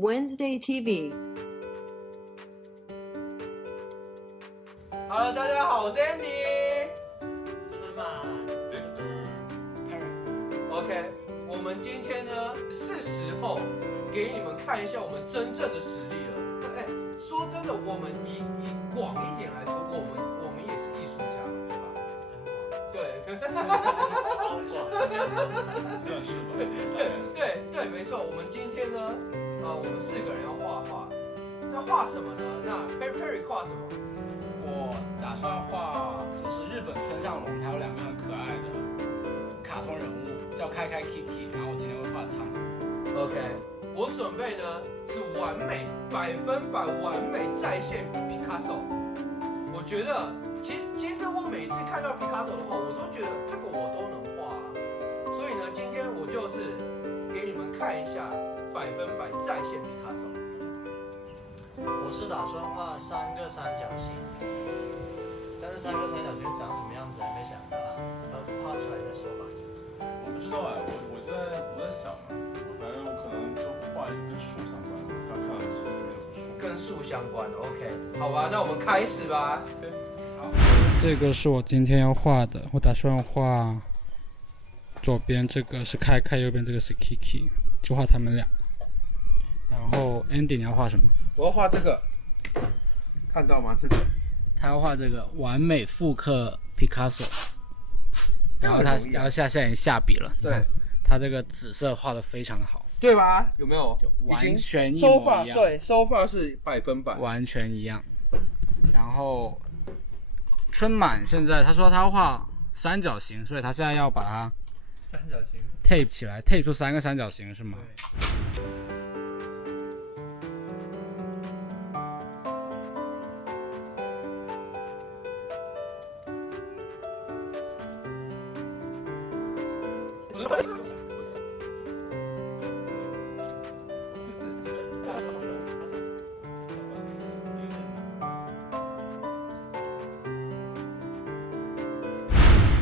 Wednesday TV。Hello， 大家好，我是 Andy。春马 OK， 我们今天呢是时候给你们看一下我们真正的实力了。哎，说真的，我们以广一点来说，我们也是艺术家，对吧？对。超广，算是吧。对，没错。我们今天呢，我们4个人要画画。那画什么呢？那 Perry 画什么？我打算画就是日本村上隆，他有2个很可爱的卡通人物，叫开开 Kiki， 然后我今天会画他们。OK， 我准备呢是完美100%完美再现皮卡丘。我觉得其实我每次看到皮卡丘的话，我都觉得这个我都能画啊。所以呢，今天我就是给你们看一下100%再现皮卡丘。我是打算画3个三角形，但是3个三角形长什么样子还没想到，要画出来再说吧。我不知道哎，我在想嘛，反正我可能就画一个跟树相关的，要看是不是有树。跟树相关的 ，OK， 好吧，那我们开始吧。好，这个是我今天要画的，我打算画左边这个是开开，右边这个是 Kiki， 就画他们俩。然后 Andy 你要画什么？我要画这个，看到吗？这个。他要画这个完美复刻 Picasso， 然后现在已经下笔了。对，他这个紫色画的非常的好，对吧？有没有？就完全一收发模一样。对，收发是100%，完全一样。然后春满现在他说他要画三角形，所以他现在要把它三角形 tape 起来 ，tape 出3个三角形是吗？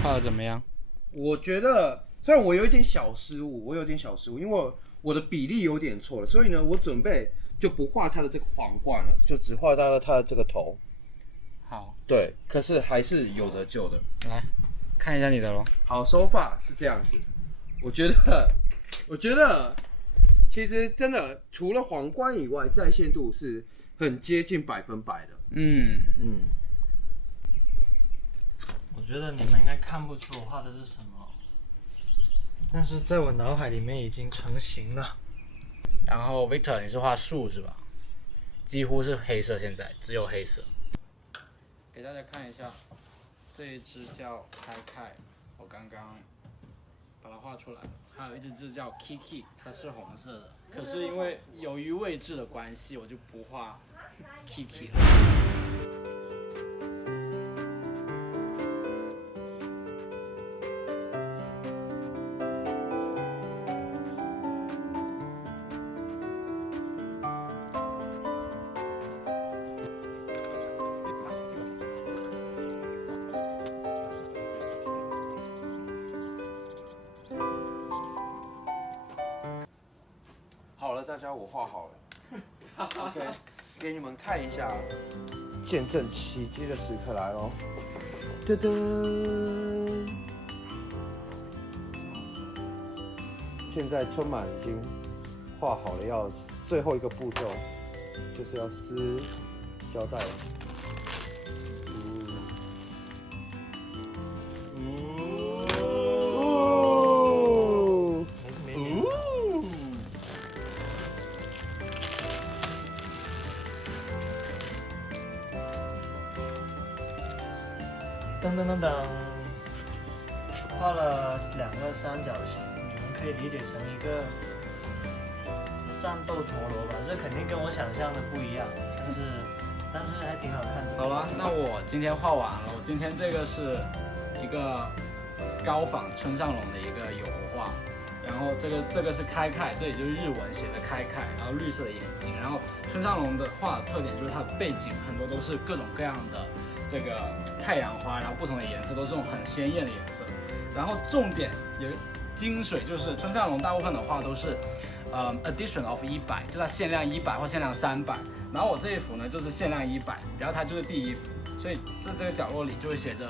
画的怎么样？我觉得虽然我有一点小失误，因为我的比例有点错了，所以呢，我准备就不画它的这个皇冠了，就只画它的这个头。好，对，可是还是有得救的。来看一下你的咯。好，手法是这样子。我觉得，其实真的除了皇冠以外，在线度是很接近100%的。嗯，我觉得你们应该看不出我画的是什么，但是在我脑海里面已经成型了。然后 Victor 你是画树是吧？几乎是黑色，现在只有黑色。给大家看一下，这一只叫开开，我刚刚把它画出来了。还有一只叫 Kiki， 它是红色的。可是因为由于位置的关系，我就不画 Kiki 了。好了，大家我画好了。OK， 给你们看一下，见证奇迹的时刻来咯。噔噔，现在春满已经画好了，要最后一个步骤就是要撕胶带了。噔噔噔噔，画了2个三角形，你们可以理解成一个战斗陀螺吧，这肯定跟我想象的不一样，但是还挺好看的。好了，那我今天画完了。我今天这个是一个高仿村上隆的一个油画，然后这个是开开，这里就是日文写的开开，然后绿色的眼睛。然后村上隆的画的特点就是它的背景很多都是各种各样的这个太阳花，然后不同的颜色都是这种很鲜艳的颜色。然后重点有精髓，就是村上隆大部分的画都是 edition of 100，就它限量100或限量300。然后我这一幅呢就是限量100，然后它就是第一幅，所以这个角落里就会写着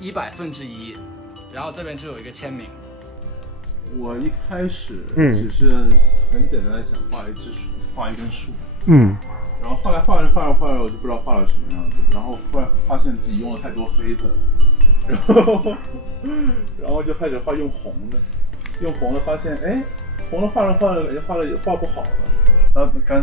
100分之1，然后这边就有一个签名。我一开始只是很简单的想画一只树，画一根树，然后后来画着，我就不知道画了什么样子，然后忽然发现自己用了太多黑色，然后就开始画用红的，发现哎，红的画着也画不好了，然后刚